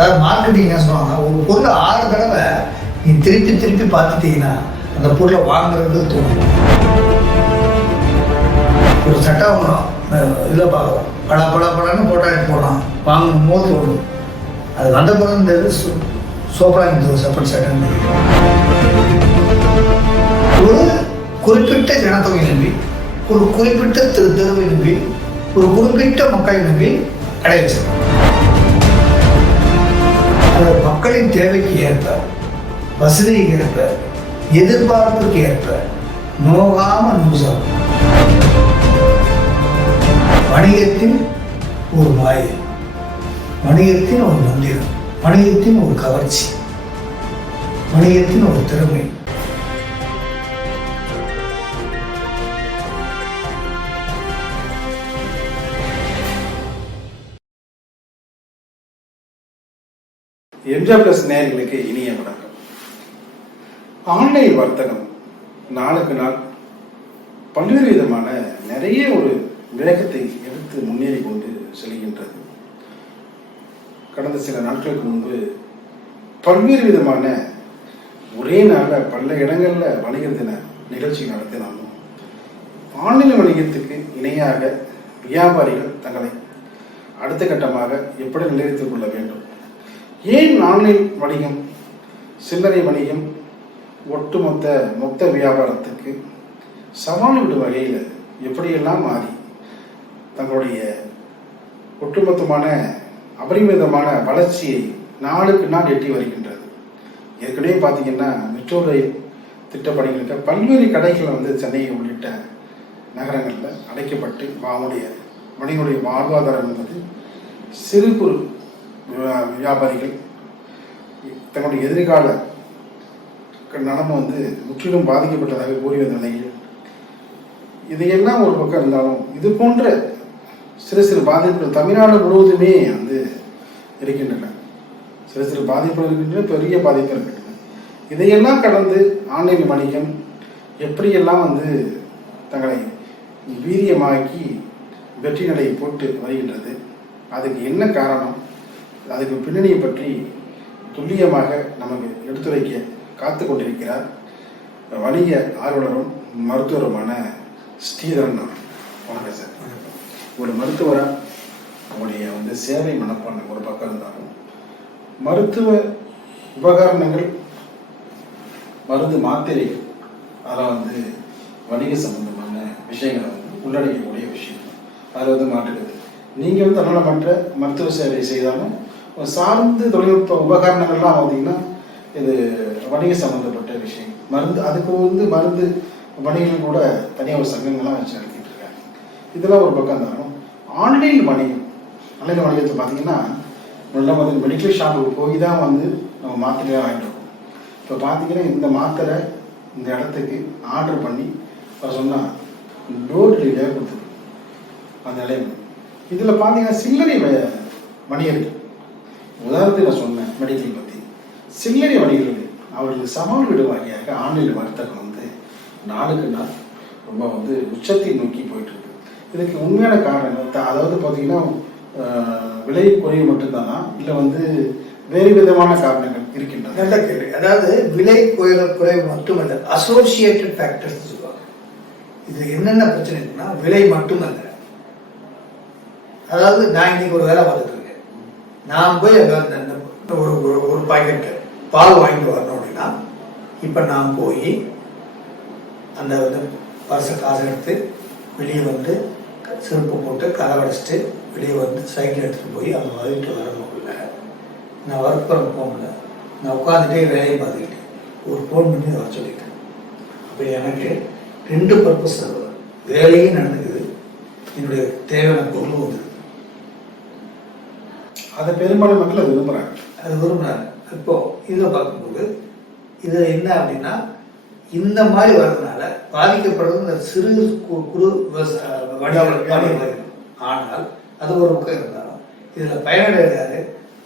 அதாவது மார்க்கெட்டிங் என்ன சொல்லுவாங்க, ஒரு பொருளை 6 தடவை நீ திருப்பி திருப்பி பார்த்துட்டீங்கன்னா அந்த பொருளை வாங்குறது தோணும். ஒரு சட்டை வாங்கணும், இதில் பார்க்கலாம், படன்னு போட்டா எடுத்து போடலாம், வாங்கணும் போது தோணும். அது வந்த பிறகு இந்த சோப்பராக இருந்தது செப்பரேட் சட்டை. ஒரு குறிப்பிட்ட ஜனத்தொகை நம்பி, ஒரு குறிப்பிட்ட தெருவை நம்பி, ஒரு குறிப்பிட்ட மக்களை நம்பி கடை வச்சிருக்கோம். அந்த மக்களின் தேவைக்கு ஏற்ப, வசதிக்கு ஏற்ப, எதிர்பார்ப்புக்கு ஏற்ப நோகாம நூசாகும். வணிகத்தின் ஒரு மாயை, வணிகத்தின் ஒரு மந்திரம், வணிகத்தின் ஒரு கவர்ச்சி, வணிகத்தின் ஒரு திறமை. எம்ஜிஆர் பிளஸ் நேயர்களுக்கு இனிய வணக்கம். ஆன்லைன் வர்த்தகம் நாளுக்கு நாள் பல்வேறு விதமான நிறைய ஒரு வேகத்தை எடுத்து முன்னேறி கொண்டு செல்கின்றது. கடந்த சில நாட்களுக்கு முன்பு பல்வேறு விதமான ஒரே நாளில் பல இடங்களில் வணிக தின நிகழ்ச்சி நடத்தினாலும் ஆன்லைன் வணிகத்துக்கு இணையாக வியாபாரிகள் தங்களை அடுத்த கட்டமாக எப்படி நிலைநிறுத்திக் கொள்ள வேண்டும், ஏன் ஆன்லைன் வணிகம், சில்லறை வணிகம் மொத்த வியாபாரத்துக்கு சவால் விடும் வகையில் எப்படியெல்லாம் மாறி தங்களுடைய ஒட்டுமொத்தமான அபரிமிதமான வளர்ச்சியை நாளுக்கு நாள் எட்டி வருகின்றது. ஏற்கனவே பார்த்தீங்கன்னா மெட்ரோ ரயில் திட்டப்பணிகளுக்கு பல்வேறு கடைகள் சென்னை உள்ளிட்ட நகரங்களில் அடைக்கப்பட்டு வணிகனுடைய வாழ்வாதாரம் என்பது சிறு குறு வியாபாரிகள் தங்களுடைய எதிர்கால நலமை முற்றிலும் பாதிக்கப்பட்டதாக கூறி வந்த நிலையில் இதையெல்லாம் ஒரு பக்கம் இருந்தாலும் இது போன்ற சிறு பாதிப்புகள் தமிழ்நாடு முழுவதுமே இருக்கின்றன. சிறு பாதிப்புகள் இருக்கின்றன, பெரிய பாதிப்பு இருக்கின்றன. இதையெல்லாம் கடந்து ஆன்லைன் வணிகம் எப்படியெல்லாம் தங்களை வீரியமாக்கி வெற்றி நடையை போட்டு வருகின்றது, அதுக்கு என்ன காரணம், அதுக்கு பின்னணியை பற்றி துல்லியமாக நமக்கு எடுத்துரைக்க காத்து கொண்டிருக்கிறார் வணிக ஆர்வலரும் மருத்துவருமான ஸ்ரீதரன். வணக்கம் சார். ஒரு மருத்துவராக அவங்களுடைய சேவை மனப்பான்மை ஒரு பக்கம் இருந்தாலும் மருத்துவ உபகரணங்கள், மருந்து மாத்திரைகள், அதில் வணிக சம்பந்தமான விஷயங்களை உள்ளடக்கக்கூடிய விஷயம். அதில் மாற்றுக்கிறது நீங்கள் தன்னலமற்ற மருத்துவ சேவை செய்தாலும் சார்ந்து தொழில்நுட்ப உபகரணங்கள்லாம் பார்த்தீங்கன்னா இது வணிக சம்பந்தப்பட்ட விஷயம். அதுக்கு மருந்து வணிகம் கூட தனியாக ஒரு சங்கங்கள்லாம் வச்சு நடத்திட்டு இருக்காங்க. இதெல்லாம் ஒரு பக்கம் இருந்தாலும் ஆன்லைன் வணிகத்தை பார்த்தீங்கன்னா நல்ல மெடிக்கல் ஷாப்புக்கு போய் தான் நம்ம மாத்திரையாக வாங்கிட்டு இருக்கோம். இப்போ பார்த்தீங்கன்னா இந்த மாத்திரை இந்த இடத்துக்கு ஆர்டர் பண்ணி சொன்னால் டோர் டெலிவரியாக கொடுத்துருக்கு அந்த நிலையம். இதில் பார்த்தீங்கன்னா சில்லறை வணிகர்கள், உதாரணத்தை நான் சொன்னேன் மெடிக்கல் பற்றி, சில்லறை வணிகர்கள் அவர்களுக்கு சவால் விடும் வகையாக ஆன்லைன் வர்த்தகம் நாளுக்கு நாள் ரொம்ப உச்சத்தை நோக்கி போயிட்டு இருக்கு. இதுக்கு உண்மையான காரணங்கள் அதாவது பார்த்தீங்கன்னா விலை குறைவு மட்டும்தானா, இல்லை வேறு விதமான காரணங்கள் இருக்கின்றன? நல்ல கேள்வி. அதாவது விலை குறைவு மட்டுமல்ல, அசோசியேட்டட் ஃபேக்டர்ஸ் சொல்லுவாங்க. இது என்னென்ன பிரச்சனை இருக்குன்னா விலை மட்டுமல்ல. அதாவது நான் இன்னைக்கு ஒரு வேலை பார்த்துட்டு இருக்கேன், நான் போய் ஒரு பாக்கெட் பால் வாங்கிட்டு வரணும் அப்படின்னா இப்போ நான் போய் அந்த பர்ஸை காசை எடுத்து வெளியே செருப்பு போட்டு கதவடைச்சிட்டு வெளியே சைக்கிள் எடுத்துகிட்டு போய் அங்கே வாங்கிட்டு வரணும்ல, நான் ஒர்க் பண்ண போகல, நான் உட்காந்துட்டே வேலையை பார்த்துக்கிட்டேன், ஒரு ஃபோன் பண்ணி வர சொல்லிட்டேன். அப்போ எனக்கு 2 பர்பஸ் வருது. வேலையும் நடந்துக்குது, என்னுடைய தேவையான பொருளும் வந்துடுது. அதை பெரும்பாலும் மக்கள் அது விரும்புகிறாங்க. இப்போ இதில் பார்க்கும்போது இது என்ன அப்படின்னா இந்த மாதிரி வர்றதுனால பாதிக்கப்படுறது இந்த சிறு குறு வணிகர்கள். ஆனால் அது ஒரு பக்கம் இருந்தாலும் இதில் பயனடைகிறாரு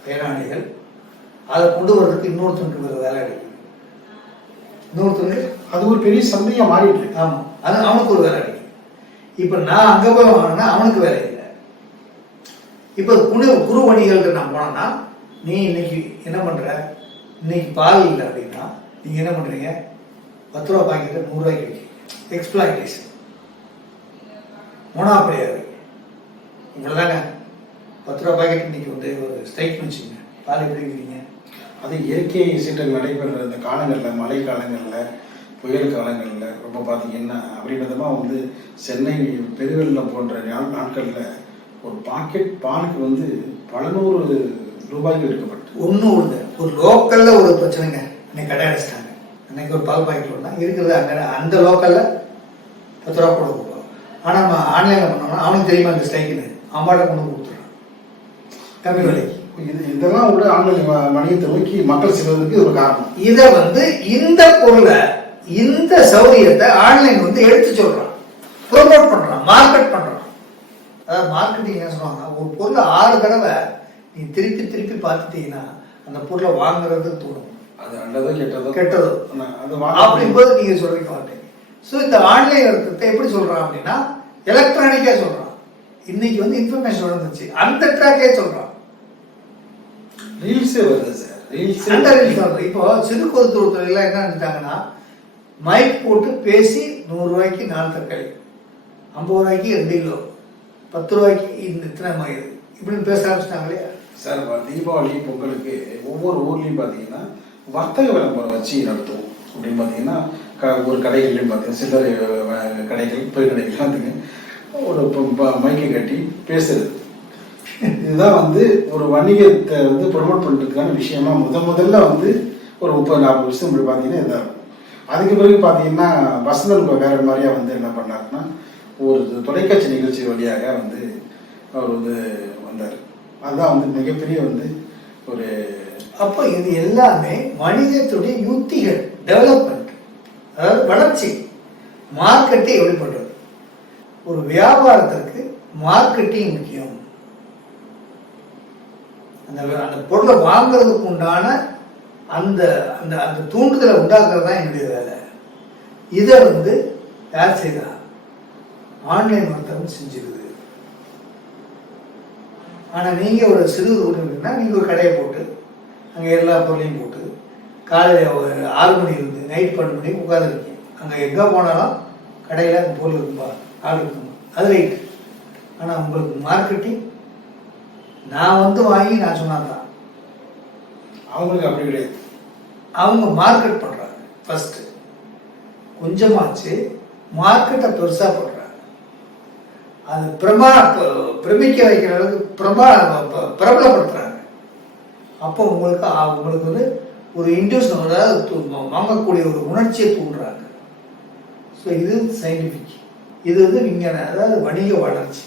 பயனாளிகள். அதை கொண்டு வர்றதுக்கு இன்னொருத்தருக்கு வேலை கிடைக்கும். இன்னொருத்தருக்கு அது ஒரு பெரிய சந்தையாக மாறிட்டு. ஆமாம், அது அவனுக்கு ஒரு வேலை கிடைக்கும். இப்போ நான் அங்கே போய் வாங்கினா அவனுக்கு வேலை இல்லை. இப்போ குறு வணிகர்களுக்கு நான் போனேன்னா நீ இன்னைக்கு என்ன பண்ற, இன்னைக்கு பால் இல்லை அப்படின்னா நீங்க என்ன பண்றீங்க, 10 ரூபா பாக்கெட்டை 100 ரூபாய்க்கு விற்கிறீங்க. எக்ஸ்பிளாய்டேஷன், மோனாப்படியாது. இவ்வளவுதாங்க. 10 ரூபா பாக்கெட் இன்னைக்கு வந்து ஒரு ஸ்ட்ரைக் வச்சுங்க, பால் எப்படி விற்கிறீங்க? அது இயற்கை சீற்றங்கள் நடைபெறுற இந்த காலங்களில், மழை காலங்களில், புயல் காலங்களில் ரொம்ப பார்த்தீங்கன்னா அப்படின்றதமாக வந்து சென்னை பெருவெள்ளம் போன்ற நாட்களில் ஒரு பாக்கெட் பாலுக்கு வந்து பல நூறு ரூபாய்க்கு விற்கப்பட்டு ஒன்றும் இல்லை. ஒரு லோக்கலில் ஒரு பிரச்சனைங்க, அன்னைக்கு கடை அடைச்சிட்டாங்க. அன்னைக்கு ஒரு பால் பாக்கெட் ஒன்றா இருக்கிறது அங்கே அந்த லோக்கலில் 10 ரூபா கூட கொடுப்போம். ஆனால் நம்ம ஆன்லைனில் பண்ணோம்னா அவனுக்கு தெரியுமா அந்த ஸ்ட்ரைக்குன்னு, அம்பாட்ட கொண்டு கொடுத்துட்றான் கம்மி விலைக்கு. இதெல்லாம் கூட ஆன்லைன் வணிகத்தை நோக்கி மக்கள் செல்வதற்கு ஒரு காரணம். இதை வந்து இந்த பொருளை, இந்த சௌரியத்தை ஆன்லைன் வந்து எடுத்து சொல்றான், ப்ரொமோட் பண்றான், மார்க்கெட் பண்றான். அதாவது மார்க்கெட்டிங் என்ன சொல்லுவாங்க, ஒரு பொருளை 6 தடவை நீ திருப்பி திருப்பி பார்த்துட்டீங்கன்னா அந்த பொருளை வாங்குறதுக்கு தோணும். அது நல்லதோ கெட்டதோ கெட்டதோ அப்படிங்கும்போது நீங்க சொல்றீங்க மாட்டீங்க. ஸோ இந்த ஆன்லைன் அர்த்தத்தை எப்படி சொல்றான் அப்படின்னா எலக்ட்ரானிக்கா சொல்றான். இன்னைக்கு வந்து இன்ஃபர்மேஷன் வந்துச்சு, அந்த ட்ராக்கே சொல்றான். ரீல்ஸே வருது சார், அந்த ரீல்ஸ் வருது. இப்போ சிறு பொதுத்துறை எல்லாம் என்ன நினைச்சாங்கன்னா, மைக் போட்டு பேசி 100 ரூபாய்க்கு 4 தக்காளி, 50 ரூபாய்க்கு 2 கிலோ, 10 ரூபாய்க்கு இந்த இத்தனை மயில் இப்படின்னு பேச ஆரம்பிச்சிட்டாங்களே சார். தீபாவளி பொங்கலுக்கு ஒவ்வொரு ஊர்லேயும் பார்த்தீங்கன்னா வர்த்தக விளம்பரம் வச்சு நடத்துவோம். அப்படின்னு பார்த்தீங்கன்னா ஒரு கடைகள்லையும் பார்த்தீங்கன்னா சில்லறை கடைகள், பெரு கடைகள்லாம் வந்துங்க ஒரு மைக்கை கட்டி பேசுறது. இதுதான் வந்து ஒரு வணிகத்தை வந்து ப்ரொமோட் பண்ணுறதுக்கான விஷயமா முதல்ல வந்து ஒரு 30-40 வருஷம் இப்படி பார்த்தீங்கன்னா இதாக இருக்கும். அதுக்கு பிறகு பார்த்தீங்கன்னா வசந்தன் வேற மாதிரியா வந்து என்ன பண்ணாருன்னா ஒரு தொலைக்காட்சி நிகழ்ச்சி வழியாக வந்து அவர் வந்து வந்தார். அதுதான் வந்து மிகப்பெரிய வந்து ஒரு அப்போ இது எல்லாமே வணிகத்துடைய யுத்திகள், டெவலப்மெண்ட், அதாவது வளர்ச்சி. மார்க்கெட்டை எப்படி பண்றது? ஒரு வியாபாரத்திற்கு மார்க்கெட்டிங் முக்கியம். அந்த பொருளை வாங்குறதுக்கு உண்டான அந்த அந்த அந்த தூண்டுதலை உண்டாக்குறது தான் என்னுடைய வேலை. இதை வந்து யார் செய்தா? ஆன்லைன் வர்த்தகம் செஞ்சிருது. ஆனால் நீங்கள் ஒரு சிறு ஊருன்னா நீங்கள் ஒரு கடையை போட்டு அங்கே எல்லா பொருளையும் போட்டு காலையில் ஒரு 6 மணி இருந்து நைட் 12 மணிக்கு உட்காந்துருக்கீங்க. அங்கே எங்கே போனாலும் கடையில் அந்த பொருள் இருக்குப்பா, ஆள் இருக்குமா, அது ரைட்டு. ஆனால் உங்களுக்கு மார்க்கெட்டிங் நான் வந்து வாங்கி நான் சொன்னாதான். அவங்களுக்கு அப்படி கிடையாது. அவங்க மார்க்கெட் பண்ணுறாங்க. ஃபஸ்ட்டு கொஞ்சமாச்சு மார்க்கெட்டை பெருசாக பண்ணுறாங்க. அது பிரமிக்க வைக்கிற அளவுக்கு பிரபலப்படுத்துறாங்க. அப்போ உங்களுக்கு வந்து ஒரு இன்ட்யூஷன், அதாவது வாங்கக்கூடிய ஒரு உணர்ச்சியை தூண்டுறாங்க. ஸோ இது சயின்டிஃபிக், இது வந்து விஞ்ஞான, அதாவது வணிக வளர்ச்சி.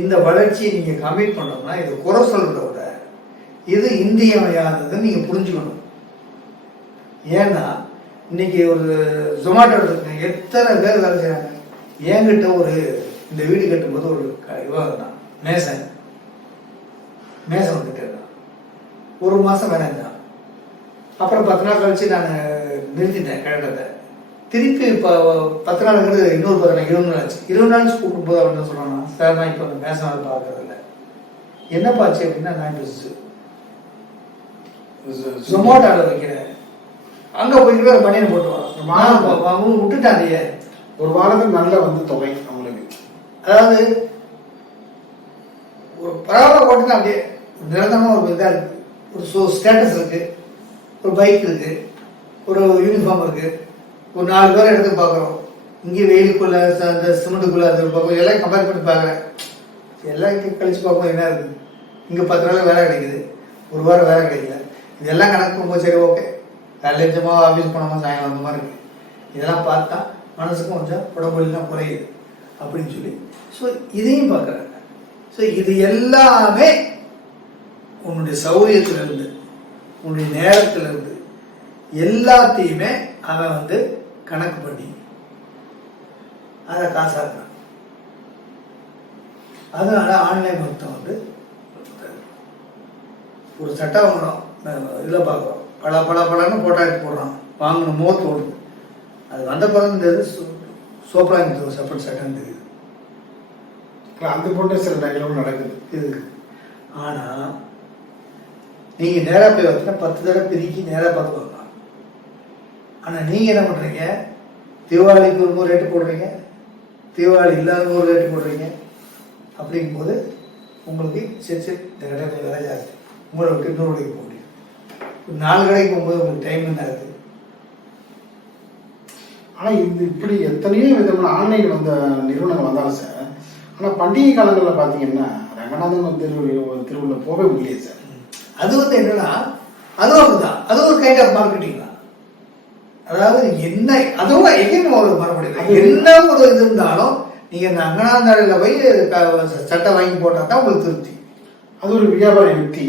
இந்த வளர்ச்சியை நீங்கள் கமிட் பண்ணோம்னா இது குறை சொல்றதை விட இது இன்றியமையாததுன்னு நீங்கள் புரிஞ்சுக்கணும். ஏன்னா இன்னைக்கு ஒரு ஜொமேட்டோ எடுத்துக்கோங்க, எத்தனை பேர் வேலை செய்கிறாங்க. என்கிட்ட ஒரு இந்த வீடு கட்டும்போது ஒரு விவாதம், மேசன் வந்துட்டு இருந்தான். 1 மாதம் வேலை இருந்தான். அப்புறம் 10 நாள் கழிச்சு நான் நிறுத்திட்டேன் கட்டடத்தை. திருப்பி இப்போ 10 நாளுங்கிறது இன்னொரு 10 நாள் 20 நாள் ஆச்சு. 20 நாள் கூப்பிடும்போது அவன் என்ன சொல்றான்னா, சார் நான் இப்போ அந்த மேசன் பார்க்கறதில்ல. என்னப்பாச்சு அப்படின்னா, நான் ஜொமேட்டோவில் வைக்கிறேன், அங்கே போய்ட்டு ஒரு பணியை போட்டுவான். அவங்க விட்டுட்டாங்க. ஒரு வாரத்துக்கு நல்ல வந்து தொகை அவங்களுக்கு, அதாவது ஒரு பரவாயில்ல போட்டுதான் அப்படியே நிரந்தரமாக ஒரு இதாக இருக்கு, ஒரு ஸ்டேட்டஸ் இருக்கு, ஒரு பைக் இருக்கு, ஒரு யூனிஃபார்ம் இருக்கு, ஒரு 4 பேர் எடுத்து பார்க்குறோம். இங்கே வெயிலுக்குள்ள அந்த சிமெண்ட்டுக்குள்ள அது பார்க்குறோம். எல்லாம் கம்பேர் பண்ணி பார்க்குறேன். எல்லாம் கழிச்சு பார்ப்போம் என்ன இருக்குது. இங்கே 10 நாள் வேலை கிடைக்குது, 1 வாரம் வேலை கிடைக்கல. இதெல்லாம் கணக்கு போகும்போது சரி ஓகே, வேலை நிஜமாக ஆஃபீஸ் போனோமா சாயங்காலம் அந்த மாதிரி இருக்கு. இதெல்லாம் பார்த்தா மனசுக்கும் கொஞ்சம் உடம்புலாம் குறையுது அப்படின்னு சொல்லி ஸோ இதையும் பார்க்குறாங்க. ஸோ இது எல்லாமே உன்னுடைய சௌகரியத்திலிருந்து, உன்னுடைய நேரத்திலிருந்து எல்லாத்தையுமே அவன் வந்து கணக்கு பண்ணி அதை காசாக்குறான். அதனால ஆன்லைன் மொத்தம் வந்து ஒரு சட்டை வாங்குறோம், இதில் பார்க்குறோம், பழன்னு போட்டோ எடுத்து போடுறான், வாங்கணும் மோத்து ஓடுது. அது வந்த பிறகு இந்த சோப்பரா இந்த ஒரு செப்பரேட் சட்டம் தெரியுது. அந்த போட்டு சில நிகழ்வு நடக்குது இது. ஆனால் நீங்கள் நேராக போய் பார்த்தீங்கன்னா 10 தடவை பிரிக்கி நேராக பார்த்து பார்க்கலாம். ஆனால் நீங்கள் என்ன பண்ணுறீங்க, தீபாவளிக்கு ஒரு ரேட்டு போடுறீங்க, தீபாவளி இல்லாத ஒரு ரேட்டு போடுறீங்க. அப்படிங்கும்போது உங்களுக்கு சரி இந்த கடை கொஞ்சம் விலை ஜாஸ்தி, உங்களை விட்டு இன்னொரு கடைக்கு போக முடியும். 4 கடைக்கு போகும்போது உங்களுக்கு டைம் என்ன ஆகுது? ஆனால் இது இப்படி எத்தனையோ விதமான ஆன்லைன் வந்த நிறுவனங்கள் வந்தாலும் சார், ஆனால் பண்டிகை காலங்களில் பார்த்தீங்கன்னா ரங்கநாதன் திருவிழா போகவே முடியல சார். அது வந்து என்னன்னா, அதுவும் அப்படிதான், அது ஒரு கைண்ட் ஆஃப் மார்க்கெட்டிங் தான். அதாவது என்ன, அதுவும் எங்கேயும் ஒரு மறுபடியும் என்ன ஒரு இது இருந்தாலும் நீங்க இந்த அங்கனாந்தாரில் போய் சட்டை வாங்கி போட்டா தான் உங்களுக்கு திருப்தி. அது ஒரு வியாபார யுக்தி,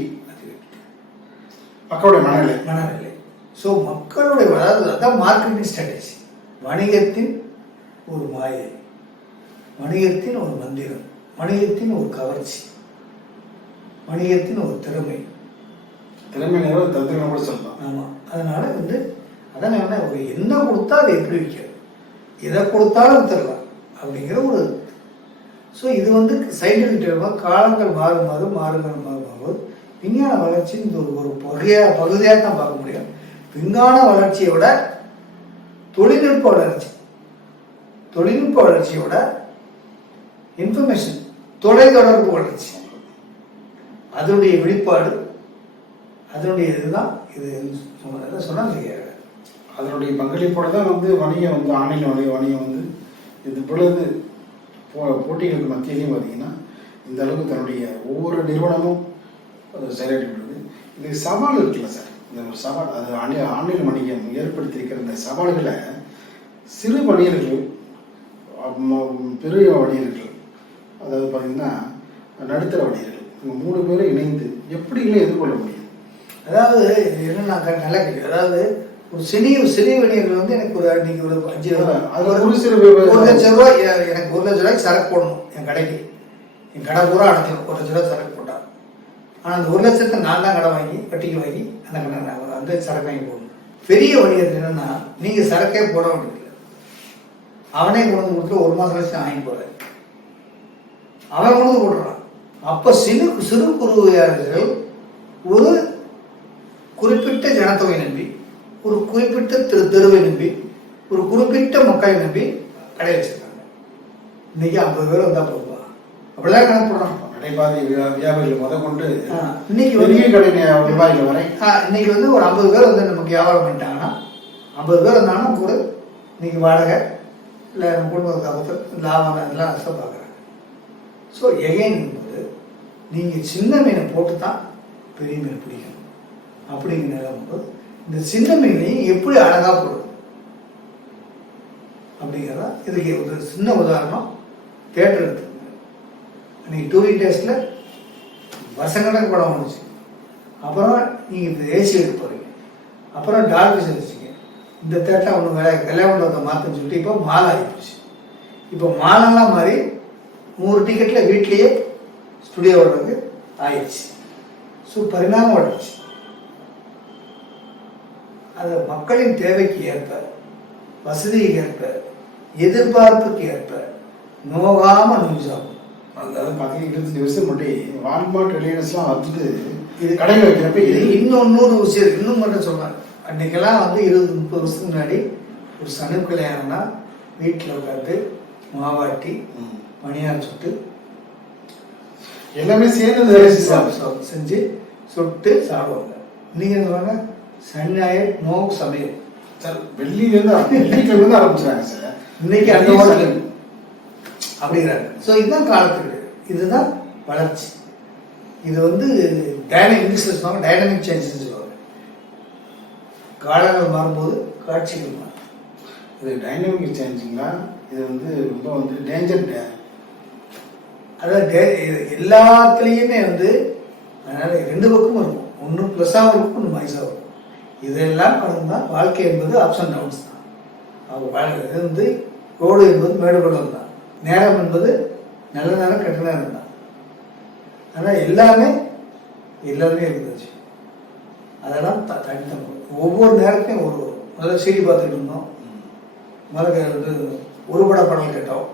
மக்களுடைய மனநிலை. ஸோ மக்களுடைய, அதாவது அதான் மார்க்கெட்டிங் ஸ்ட்ராட்டஜி. வணிகத்தின் ஒரு மாயை, வணிகத்தின் ஒரு மந்திரம், வணிகத்தின் ஒரு கவர்ச்சி, வணிகத்தின் ஒரு திறமை தந்திரம் கூட சொல்லலாம். ஆமாம். அதனால வந்து அதான் என்ன, ஒரு என்ன கொடுத்தா அதை எப்படி விற்கிறது, எதை கொடுத்தாலும் வித்துடலாம் அப்படிங்கிற ஒரு. ஸோ இது வந்து சயின்டிஃபிக் காலங்கள் மாறும்போது விஞ்ஞான வளர்ச்சின்னு ஒரு பகுதியாக தான் பார்க்க முடியும். விஞ்ஞான வளர்ச்சியோட தொழில்நுட்ப வளர்ச்சியோட இன்ஃபர்மேஷன் தொலைத்தொடர்பு வளர்ச்சி, அதனுடைய வெளிப்பாடு, அதனுடைய இதுதான் இது சொன்னா அதனுடைய பங்களிப்போட தான் வந்து வணிகம் வந்து ஆன்லைன் வணிகம் வந்து இது பொழுது போட்டிகளுக்கு மத்தியிலையும் பார்த்தீங்கன்னா இந்த அளவுக்கு தன்னுடைய ஒவ்வொரு நிறுவனமும் செயலாற்றுகிறது. இதுக்கு சவால் இருக்குல்ல சார், இந்த ஒரு சவால், அது ஆன்லைன் வணிகம் ஏற்படுத்தியிருக்கிற இந்த சவால்களை சிறு வணிகர்கள், பெரிய வணிகர்கள், அதாவது பார்த்தீங்கன்னா நடுத்தர வணிகர்கள், இவங்க 3 பேரும் இணைந்து எப்படிங்களே எதிர்கொள்ள முடியும்? அதாவது என்னன்னா நல்ல கேள்வி. அதாவது ஒரு சிறிய வணிகர்கள் வந்து எனக்கு ஒரு இன்னைக்கு ஒரு 5 லட்சம் ரூபாய், எனக்கு 1 லட்ச ரூபாய்க்கு சரக்கு போடணும் என் கடைக்கு, என் கடை பூரா அடைச்சிடும் 1 லட்ச ரூபாய் சரக்கு போட்டா. ஆனால் அந்த 1 லட்சத்தை நான் தான் கடை வாங்கி வட்டிக்கு வாங்கி அந்த கடை வந்து சரக்கு வாங்கி போடணும். பெரிய வணிகத்தில் என்னன்னா, நீங்க சரக்கே போட வேண்டியதில்லை, அவனே கொண்டு கொடுத்து 1 மாசம் கழிச்சு வாங்கி போறாரு, அவன் கொண்டு போடுறான். அப்ப சிறு குறு வியாபாரிகள் ஒரு குறிப்பிட்ட ஜனத்தொகை நம்பி, ஒரு குறிப்பிட்ட தெருவை நம்பி, ஒரு குறிப்பிட்ட மக்களை நம்பி கடை வச்சிருக்காங்க. இன்னைக்கு 50 பேர் வந்தா போதுவா, அப்படிதான் கணக்கு போடுறாங்க. நடைபாதை வியாபாரிகள் முத கொண்டு இன்னைக்கு பெரிய கடை வியாபாரிகள் வரை இன்னைக்கு வந்து ஒரு 50 பேர் வந்து நமக்கு வியாபாரம் பண்ணிட்டாங்கன்னா, 50 பேர் இருந்தாலும் கூட இன்னைக்கு வாடகை இல்லை நம்ம குடும்பத்துக்கு லாபம் இதெல்லாம் நஷ்டம் பார்க்குறாங்க. ஸோ எகைன் போது நீங்கள் சின்ன மீனை போட்டு தான் பெரிய மீன் பிடிக்கணும் அப்படிங்கிற நிலம் போது இந்த சின்ன மீனையும் எப்படி அழகாக போடுறது அப்படிங்கிறதா இதுக்கு ஒரு சின்ன உதாரணம். தேட்டர் எடுத்துக்கோங்க. அன்றைக்கி டூரிங் டேஸ்டில் வருஷக்கணக்கு படம் வந்துச்சு. அப்புறம் நீங்கள் இந்த ஏசி எடுக்க போகிறீங்க, அப்புறம் டால்பிஸ் வச்சுங்க. இந்த தேட்டர் ஒன்று விலை கொண்டதை மாற்றுன்னு சொல்லிட்டு இப்போ மால் ஆகிப்போச்சு. இப்போ மாலெல்லாம் மாதிரி 100 டிக்கெட்டில் வீட்லேயே ஸ்டுடியோ வர்றதுக்கு ஆயிடுச்சு. ஸோ பரிணாமம் வளர்ச்சி. அது மக்களின் தேவைக்கு ஏற்ப, வசதிக்கு ஏற்ப, எதிர்பார்ப்புக்கு ஏற்ப நோகாம நியூஸ் ஆகும். அதாவது பார்த்தீங்கன்னா 25 வருஷம் முன்னாடி வால்மார்ட் ரிலையன்ஸ்லாம் வந்துட்டு இது கடையில் வைக்கிறப்ப இது இன்னொரு விஷயம் இன்னும் மட்டும் சொல்றாங்க. அன்னைக்கெல்லாம் வந்து 20-30 வருஷத்துக்கு முன்னாடி ஒரு சனிப்பு கல்யாணம்னா வீட்டில் உட்காந்து மாவாட்டி மணியார் சுட்டு எல்லாமே சேர்ந்து செஞ்சு சுட்டு சாப்பிடுவாங்க. இன்னைக்கு என்ன சொல்றாங்க, சனி ஞாயிறு நோ சமையல் சார், வெள்ளிக்கிழமை ஆரம்பிச்சாங்க சார். இன்னைக்கு அந்த அப்படிங்கிறாங்க. ஸோ இதுதான் காலத்துக்கு, இதுதான் வளர்ச்சி. இது வந்து இங்கிலீஷ்ல சொல்லுவாங்க டைனமிக் சேஞ்சஸ் சொல்லுவாங்க. காலங்கள் மாறும்போது காட்சிகள் மாறும். இது டைனமிக் சேஞ்சிங்னா இது வந்து ரொம்ப வந்து டேஞ்சர். அதாவது எல்லாத்துலேயுமே வந்து அதனால 2 பக்கமும் இருக்கும். ஒன்று ப்ளஸ்ஸாகவும் இருக்கும், ஒன்று மைஸாகவும் இருக்கும். இதெல்லாம் கடந்தால் வாழ்க்கை என்பது அப்ஸ் அண்ட் டவுன்ஸ் தான். அவங்க இது வந்து ரோடு என்பது மேடு பள்ளம் தான். நேரம் என்பது நல்ல நேரம் கெட்ட நேரம் தான். ஆனால் எல்லாருமே இருந்துச்சு. அதெல்லாம் தனித்தம். ஒவ்வொரு நேரத்தையும் முதல்ல சீடி பார்த்துட்டு இருந்தோம். முதல்ல வந்து ஒரு படம் கேட்டோம்,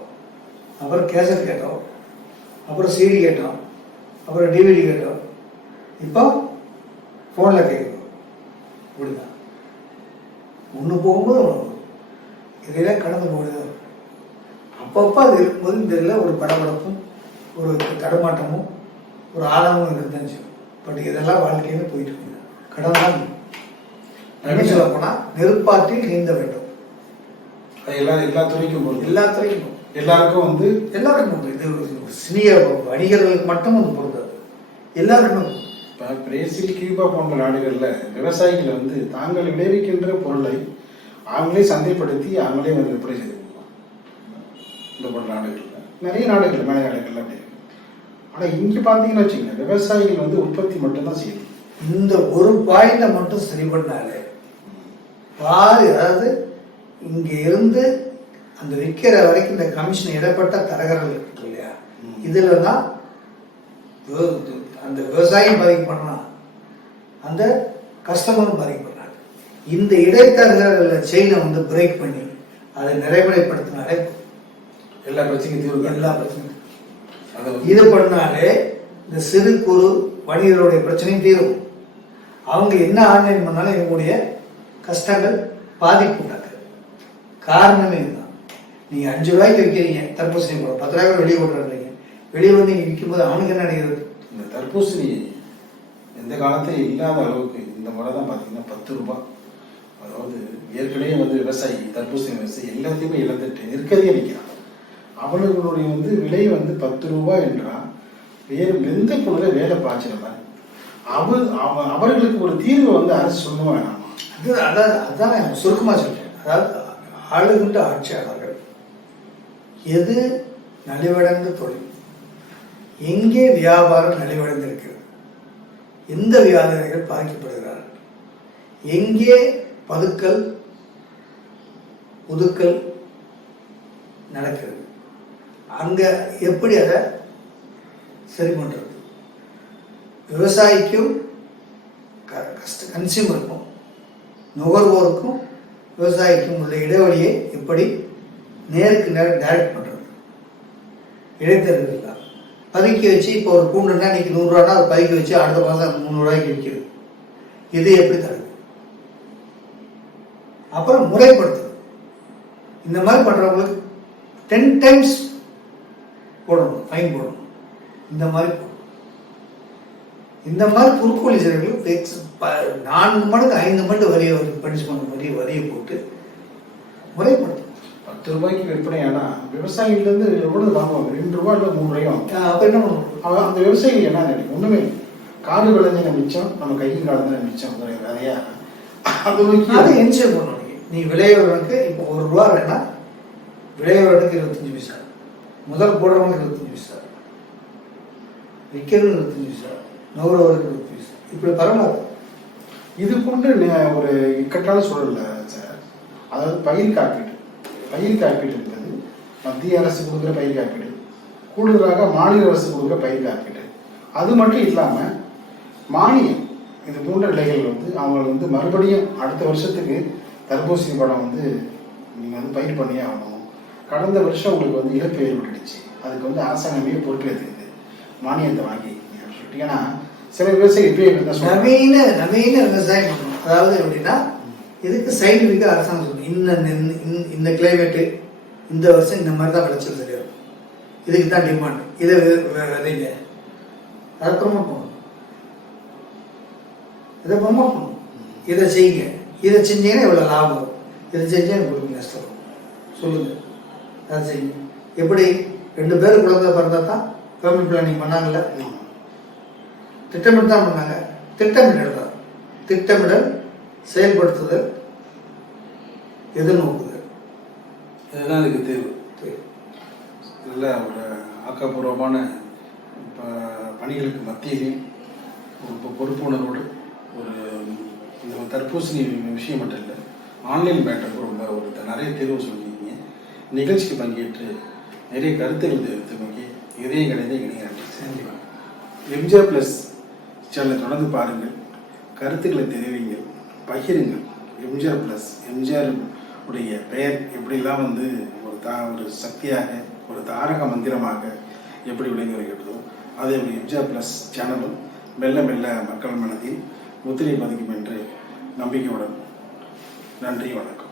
அப்புறம் கேசட் கேட்டோம், அப்புறம் சிடி கேட்டோம், அப்புறம் டிவிடி கேட்டோம். இப்போ ஃபோனில் கேட்கணும். இப்படிதான் ஒன்று போகும்போது இதெல்லாம் கடந்து போகுது. அப்பப்போ அது இருக்கும்போது இந்த இதில் ஒரு படபடப்பும் ஒரு தடுமாட்டமும் ஒரு ஆழமும் இருக்குதுன்னு சொல்லணும். பட் இதெல்லாம் வாழ்க்கையில போயிட்டு இருக்குது. கடவுள் என்ன சொல்ல போனால் நெருப்பாற்றில் நீந்த வேண்டும். எல்லா துறைக்கும் போகுது. எல்லா துறைக்கும் எல்லாருக்கும் வந்து எல்லாருக்கும் இது சிறிய வணிகர்களுக்கு மட்டும் அது பொருந்தாது, எல்லாருக்கும். இப்போ பிரேசில், கியூபா போன்ற நாடுகளில் விவசாயிகள் வந்து தாங்கள் விளைவிக்கின்ற பொருளை அவங்களே சந்தைப்படுத்தி அவங்களே வந்து விற்பனை செய்து கொடுக்கலாம். இந்த போன்ற நாடுகளில் நிறைய நாடுகள் மேலை நாடுகள் அப்படி இருக்கு. ஆனால் இங்கே பார்த்தீங்கன்னு வச்சுக்கோங்க, விவசாயிகள் வந்து உற்பத்தி மட்டும்தான் செய்யணும். இந்த ஒரு பாயிண்ட மட்டும் சரி பண்ணாலே பாதி, அதாவது இங்க இருந்து அந்த விற்கிற வரைக்கும் இந்த கமிஷன் இடப்பட்ட தரகர்கள் இருக்கு இல்லையா, இதுல தான் அந்த விவசாயம் பாதிக்கப்படுறான், அந்த கஸ்டமரும் பாதிக்கப்படுறாங்க. இந்த இடைத்தரகர்கள் செயினை வந்து பிரேக் பண்ணி அதை நிறைவேறப்படுத்தினாலே எல்லா பிரச்சனையும் தீர்வு. எல்லா பிரச்சனையும் இது பண்ணாலே இந்த சிறு குறு வணிகர்களுடைய பிரச்சனையும் தீரும். அவங்க என்ன ஆன்லைன் பண்ணாலும் இவங்களுடைய கஷ்டங்கள் பாதிப்பு உண்டாக்குது. காரணமே இதுதான். நீங்க 5 ரூபாய்க்கு விற்கிறீங்க தர்பூசணி கூட 10 ரூபாய்க்கு வெளியே கொண்டுறீங்க. வெளியே வந்து நீங்க விற்கும்போது அவனுக்கு என்ன நினைக்கிறது? இந்த தர்பூசணி எந்த காலத்தையும் இல்லாத அளவுக்கு இந்த முறை தான் பார்த்தீங்கன்னா 10 ரூபாய். அதாவது ஏற்கனவே வந்து விவசாயி, தர்பூசணி விவசாயி எல்லாத்தையுமே இழந்துட்டு நிற்கதியே நிற்கிறான். அவர்களுடைய வந்து விலை வந்து 10 ரூபாய் என்றால் வேறு எந்த பொருளை வேலை பாய்ச்சிருந்தாங்க. அவர்களுக்கு ஒரு தீர்வு வந்து அரசு சொல்ல வேணாமா? அதான் சுருக்கமா சொல்றேன். அதாவது ஆளுகின்ற ஆட்சியாளர்கள் எது நலிவடைந்த தொழில், எங்கே வியாபாரம் நலிவடைந்திருக்கிறது, எந்த வியாபாரிகள் பாதிக்கப்படுகிறார்கள், எங்கே பதுக்கல் ஒதுக்கல் நடக்கிறது, அங்க எப்படி அதை சரி பண்றது, விவசாயிக்கும் கன்சியூமருக்கும் நுகர்வோருக்கும் விவசாயிக்கும் உள்ள இடைவெளியை எப்படி நேருக்கு நேரம் டைரக்ட் பண்றது, இடைத்தரகர்கள் பதுக்கி வச்சு இப்போ ஒரு பூண்டுன்னா இன்னைக்கு 100 ரூபானா அதை பதுக்கி வச்சு அடுத்த மாதம் 300 ரூபாய்க்கு விற்கிறது. இது எப்படி தடுக்கும்? அப்புறம் முறைப்படுத்துது. இந்த மாதிரி பண்றவங்களுக்கு 10 டைம்ஸ் போடணும், ஃபைன் போடணும். இந்த மாதிரி குறுக்கோழி செயல்களுக்கு 4 மடங்கு 5 மடங்கு வரியை பனிஷ்மெண்ட் வரியை போட்டு முறைப்படுத்தும். 10 ரூபாய்க்கு விற்பனை ஆனா விவசாயில இருந்து எவ்வளவு வாங்குவாங்க? 2 ரூபாய் இல்ல 3 ரூபாய் வாங்குவாங்க. அப்ப என்ன பண்ணுவோம்? அந்த விவசாயிகள் என்ன நினைக்கும்? ஒண்ணுமே காடு விளைஞ்ச மிச்சம், நம்ம கையும் காலத்துல மிச்சம் நிறையா அதை என்ஷூர் பண்ணணும். நீ விளையவர்களுக்கு இப்போ 1 ரூபா வேணா விளையவர்களுக்கு 25 பைசா, முதல் போடுறவங்களுக்கு 25 பைசா, விற்கிறது 25 பைசா, நுகர்வோருக்கு 25 பைசா, இப்படி பரவாயில்ல. இது கொண்டு ஒரு இக்கட்டான சூழல்ல சார். அதாவது பயிர் காப்பீடு என்பது மத்திய அரசு கொடுக்குற பயிர் காப்பீடு, கூடுதலாக மாநில அரசு கொடுக்குற பயிர் காப்பீடு. அது மட்டும் இல்லாம மானியம், இது போன்ற நிலைகள் வந்து அவங்க வந்து மறுபடியும் அடுத்த வருஷத்துக்கு தர்பூசணி பழம் வந்து நீங்க வந்து பயிர் பண்ணியே ஆகணும். கடந்த வருஷம் உங்களுக்கு வந்து இழப்பு ஏற்பட்டுடுச்சு, அதுக்கு வந்து அரசாங்கமே பொறுப்பேற்றுக்குது, மானியத்தை வாங்கி சொல்லிட்டு. ஏன்னா சில விவசாயிகள் நவீன விவசாயம் பண்ணணும். அதாவது எப்படின்னா இதுக்கு சயின்டிஃபிக்காக அரசாங்கம் சொல்லணும், இந்த கிளைமேட்டு இந்த வருஷம் இந்த மாதிரி தான் விளைச்சல் தெரியாது, இதுக்கு தான் டிமாண்ட், இதை விதைங்க, அதை ப்ரமோட் பண்ணணும், இதை ப்ரமோட் பண்ணணும், இதை செய்யுங்க, இதை செஞ்சீங்கன்னா இவ்வளோ லாபம், இதை செஞ்சா உங்களுக்கு நஷ்டம் சொல்லுங்க, அதை செய்யுங்க. எப்படி 2 பேர் குழந்தை பிறந்தா தான் ஃபேமிலி பிளானிங் பண்ணாங்கல்ல, திட்டமிட்டு தான் பண்ணாங்க. திட்டமிடல் தான், திட்டமிடல், செயல்படுத்துதல், எதிர்நோக்குதல், இதுதான் இதுக்கு தேவை. நல்ல ஒரு ஆக்கப்பூர்வமான பணிகளுக்கு மத்தியிலையும் ஒரு பொறுப்புணர்வோடு ஒரு இந்த தர்பூசணி விஷயம் மட்டும் இல்லை, ஆன்லைன் மேட்டருக்கு ரொம்ப நிறைய தேர்வு சொல்லியிருக்கீங்க. நிகழ்ச்சிக்கு பங்கேற்று நிறைய கருத்துக்கள் தெரிவித்து இதயம் கிடையாது இணைய எம்ஜிஆர் பிளஸ் சேனலை தொடர்ந்து பாருங்கள், கருத்துக்களை தெரிவிங்கள், பகிருங்கள். எம்ஜிஆர் பிளஸ், எம்ஜிஆர் உடைய பெயர் எப்படிலாம் வந்து ஒரு சக்தியாக, ஒரு தாரக மந்திரமாக எப்படி விளங்கி வருகிறதோ அதே ஒரு எம்ஜிஆர் பிளஸ் சேனலும் மெல்ல மெல்ல மக்கள் மனதில் முத்திரை பதிக்கும் என்று நம்பிக்கையுடன் நன்றி, வணக்கம்.